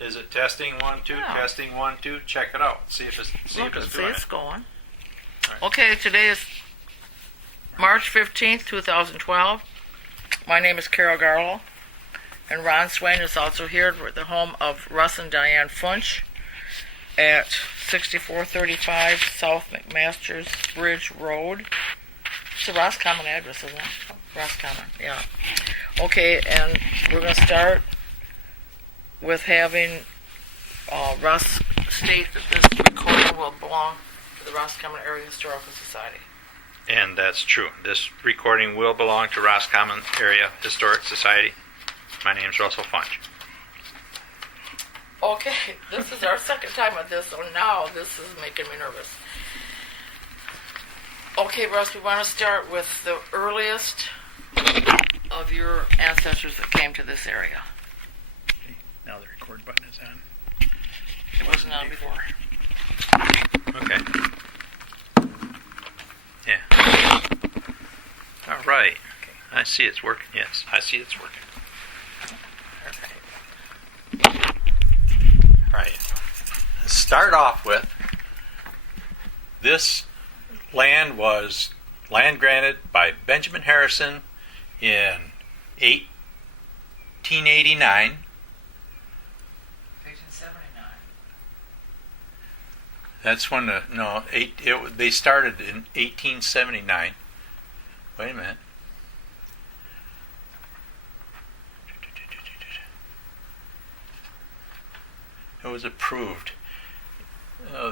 Is it testing 1 2? Yeah. Testing 1 2. Check it out. See if it's doing it's it. going. Right. Okay, today is March 15th, 2012. My name is Carol Garlow, and Ron Swain is also here at the home of Russ and Diane Frusch at 6435 South McMaster's Bridge Road. It's a Roscommon address, isn't it? Roscommon, yeah. Okay, and we're going to start with having Russ state that this recording will belong to the Roscommon Area Historical Society. And that's true. This recording will belong to Roscommon Area Historic Society. My name's Russell Funch. Okay, this is our second time at this, so now this is making me nervous. Okay, Russ, we want to start with the earliest of your ancestors that came to this area. Okay, now the record button is on. It wasn't on before. Okay. Yeah. All right. I see it's working. Yes, I see it's working. All right. Start off with, this land was land granted by Benjamin Harrison in 1889. 1879. That's when they started in 1879. Wait a minute. It was approved.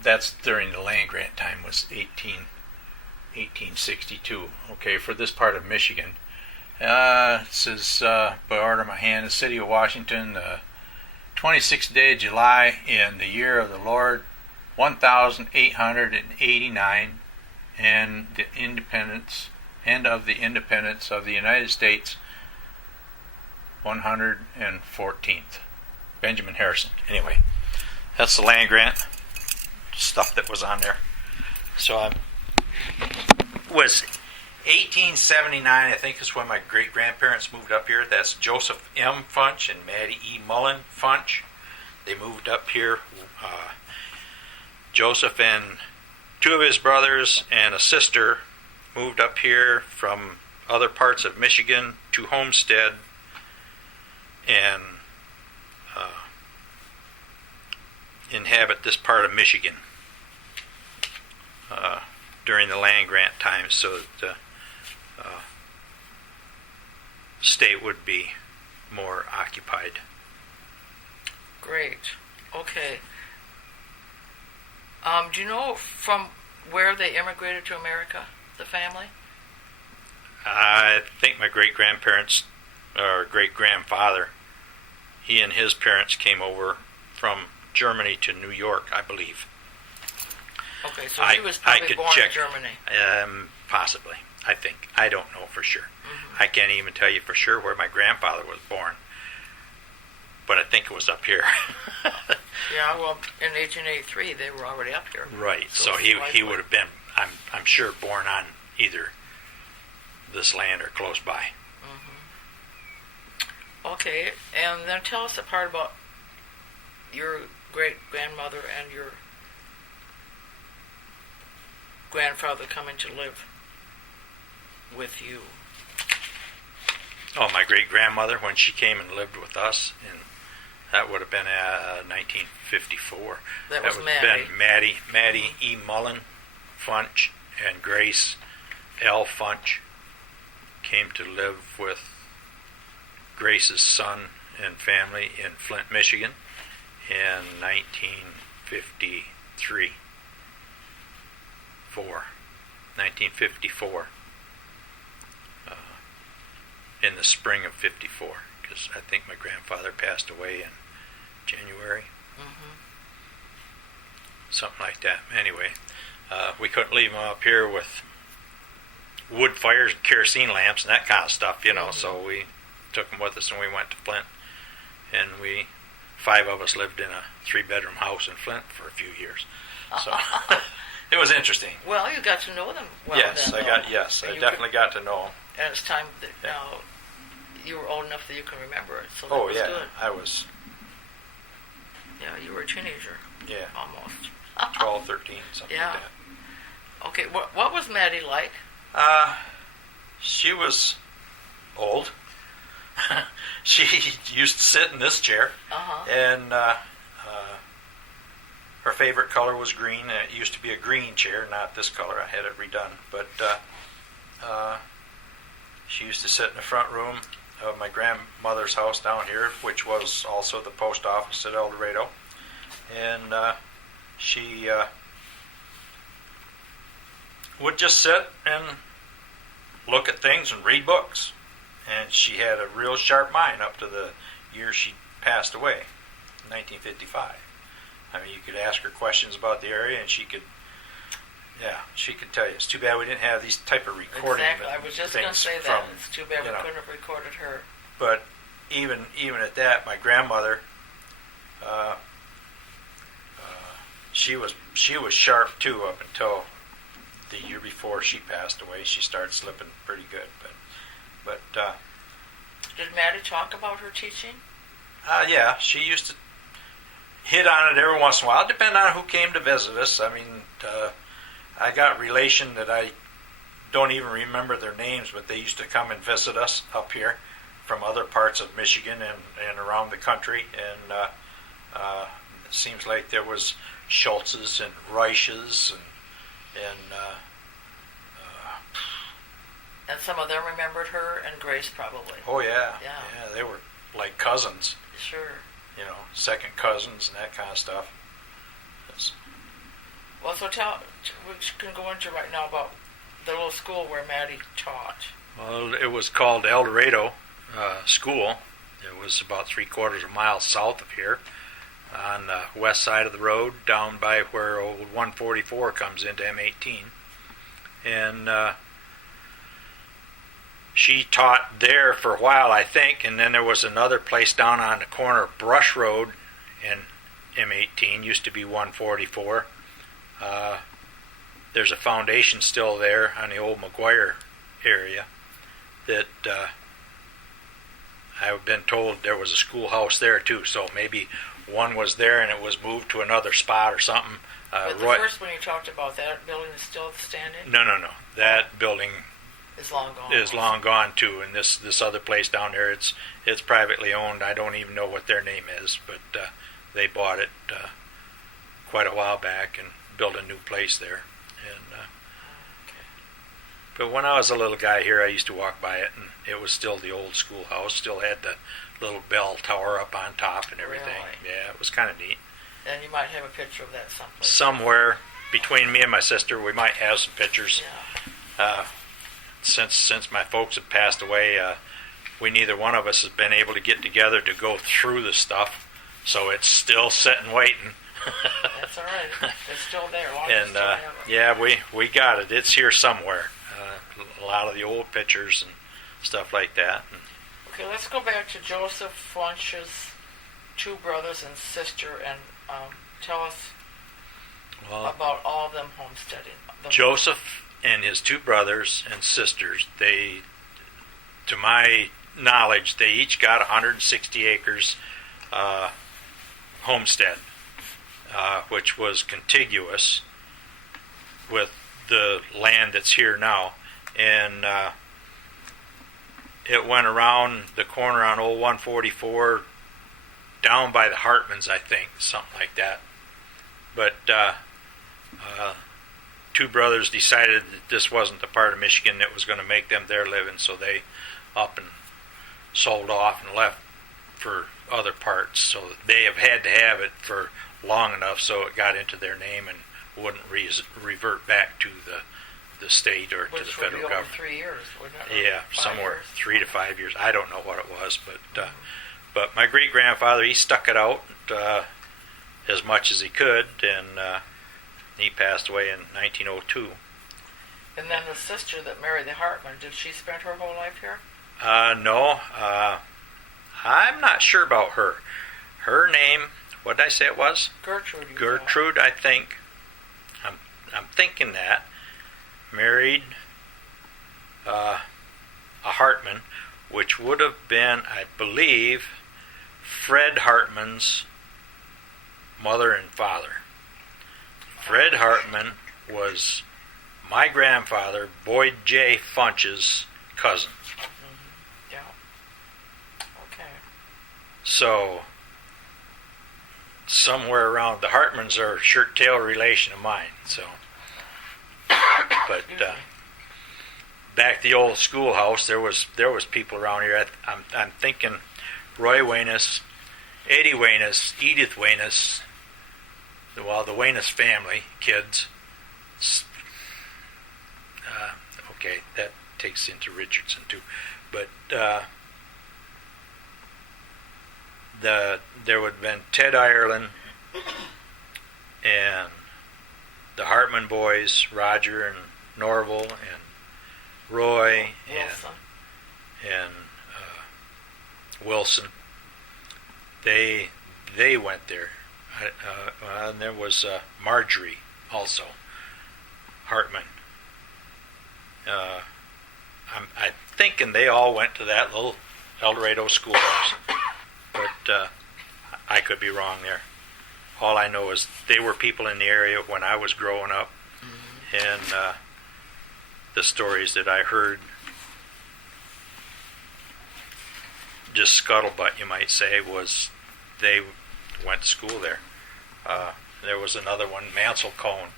That's during the land grant time, was 1862. Okay, for this part of Michigan. It says, by order of my hand, the city of Washington, the 26th day of July in the year of the Lord, 1889, and the independence of the United States, 114th. Benjamin Harrison. Anyway, that's the land grant stuff that was on there. So was 1879, I think, is when my great-grandparents moved up here. That's Joseph M. Funch and Maddie E. Mullen Funch. They moved up here. Joseph and two of his brothers and a sister moved up here from other parts of Michigan to Homestead and inhabit this part of Michigan during the land grant time, so that the state would be more occupied. Great. Okay. Do you know from where they immigrated to America, the family? I think my great-grandparents, or great-grandfather, he and his parents came over from Germany to New York, I believe. Okay, so he was probably born in Germany. Possibly, I think. I don't know for sure. Mm-hmm. I can't even tell you for sure where my grandfather was born. But I think it was up here. Yeah, well, in 1883, they were already up here. Right, so he would have been, I'm sure, born on either this land or close by. Mm-hmm. Okay, and then tell us a part about your great-grandmother and your grandfather coming to live with you. Oh, my great-grandmother, when she came and lived with us, and that would have been 1954. That was would Maddie. have been Maddie E. Mullen Funch and Grace L. Funch came to live with Grace's son and family in Flint, Michigan in 1954. In the spring of 54, because I think my grandfather passed away in January. Mm-hmm. Something like that. Anyway, we couldn't leave him up here with wood fires and kerosene lamps and that kind of stuff, Mm-hmm. so we took him with us and we went to Flint. And 5 of us lived in a 3-bedroom house in Flint for a few years. So it was interesting. Well, you got to know them well. Yes, then, I definitely got to know them. And it's time that now you were old enough that you can remember it, so that Oh was yeah, good. I was Yeah, you were a teenager. Yeah, Almost. 12, 13, something Yeah. like that. Okay, what was Maddie like? She was old. She used to sit in this chair, Uh-huh. and her favorite color was green. And it used to be a green chair, not this color. I had it redone. But she used to sit in the front room of my grandmother's house down here, which was also the post office at El Dorado. And she would just sit and look at things and read books. And she had a real sharp mind up to the year she passed away, 1955. I mean, you could ask her questions about the area, and she could tell you. It's too bad we didn't have these type of recording Exactly. I was just going to things say from, that. It's too bad we you know. couldn't have recorded her. But even at that, my grandmother, she was sharp too up until the year before she passed away. She started slipping pretty good, but Did Maddie talk about her teaching? yeah, she used to hit on it every once in a while. Depending on who came to visit us. I mean, I got relation that I don't even remember their names, but they used to come and visit us up here from other parts of Michigan and around the country. And it seems like there was Schultzes and Reiches and And some of them remembered her, and Grace probably. oh yeah, Yeah. they were like cousins, Sure. second cousins and that kind of stuff. Well, so we can go into right now about the little school where Maddie taught. Well, it was called El Dorado School. It was about 3/4 of a mile south of here, on the west side of the road, down by where old 144 comes into M18. And she taught there for a while, I think, and then there was another place down on the corner of Brush Road and M18, used to be 144. There's a foundation still there on the old McGuire area that I've been told there was a schoolhouse there too, so maybe one was there and it was moved to another spot or something. But the first one you talked about, that building is still standing? No. That building Is long gone. is long gone too, and this other place down there, it's privately owned. I don't even know what their name is, but they bought it quite a while back and built a new place there. And but when I was a little guy here, I used to walk by it, and it was still the old schoolhouse. Still had the little bell tower up on top and everything. Really? Yeah, it was kind of neat. And you might have a picture of that someplace. Somewhere between me and my sister, we might have some pictures. Yeah. Since my folks have passed away, we neither one of us has been able to get together to go through the stuff, so it's still sitting waiting. That's all right. It's still there. Long as And you still have it. yeah, we got it. It's here somewhere. A lot of the old pictures and stuff like that. Okay, let's go back to Joseph Funch's two brothers and sister, and tell us about all of them homesteading. Joseph and his two brothers and sisters, they, to my knowledge, they each got 160 acres homestead, which was contiguous with the land that's here now. And it went around the corner on old 144 down by the Hartmans, I think, something like that. But two brothers decided that this wasn't the part of Michigan that was going to make them their living, so they up and sold off and left for other parts. So they have had to have it for long enough so it got into their name and wouldn't revert back to the state or to the federal Which would be over government. 3 years, wouldn't it? Yeah, 5 somewhere years? 3 to 5 years. I don't know what it was, but my great grandfather, he stuck it out as much as he could, and he passed away in 1902. And then the sister that married the Hartman, did she spend her whole life here? No, I'm not sure about her. Her name, what did I say it was? Gertrude. you Gertrude, I think. I'm thinking that. Married a Hartman, which would have been, I believe, Fred Hartman's mother and father. Fred Hartman was my grandfather, Boyd J. Funch's cousin. Yeah. Okay. So, somewhere around, the Hartmans are shirt-tail relation of mine. So, but back at the old schoolhouse, there was people around here. I'm thinking Roy Weyness, Eddie Weyness, Edith Weyness, the Weyness family, kids. Okay, that takes into Richardson too. But there would have been Ted Ireland and the Hartman boys, Roger and Norval and Roy Wilson. and Wilson. They went there. And there was Marjorie also, Hartman. I'm thinking they all went to that little El Dorado schoolhouse, but I could be wrong there. All I know is they were people in the area when I was growing up, and the stories that I heard, just scuttlebutt, you might say, was they went to school there. There was another one, Mansell Cohn.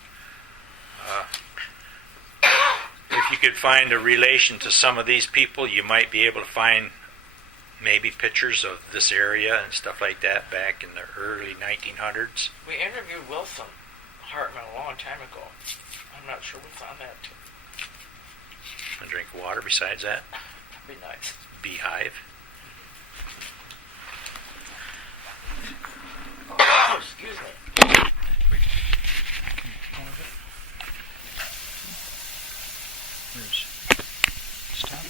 If you could find a relation to some of these people, you might be able to find maybe pictures of this area and stuff like that back in the early 1900s. We interviewed Wilson Hartman a long time ago. I'm not sure what's on that. A drink of water besides that. That'd be nice. Beehive. Oh, excuse me. Where's stop?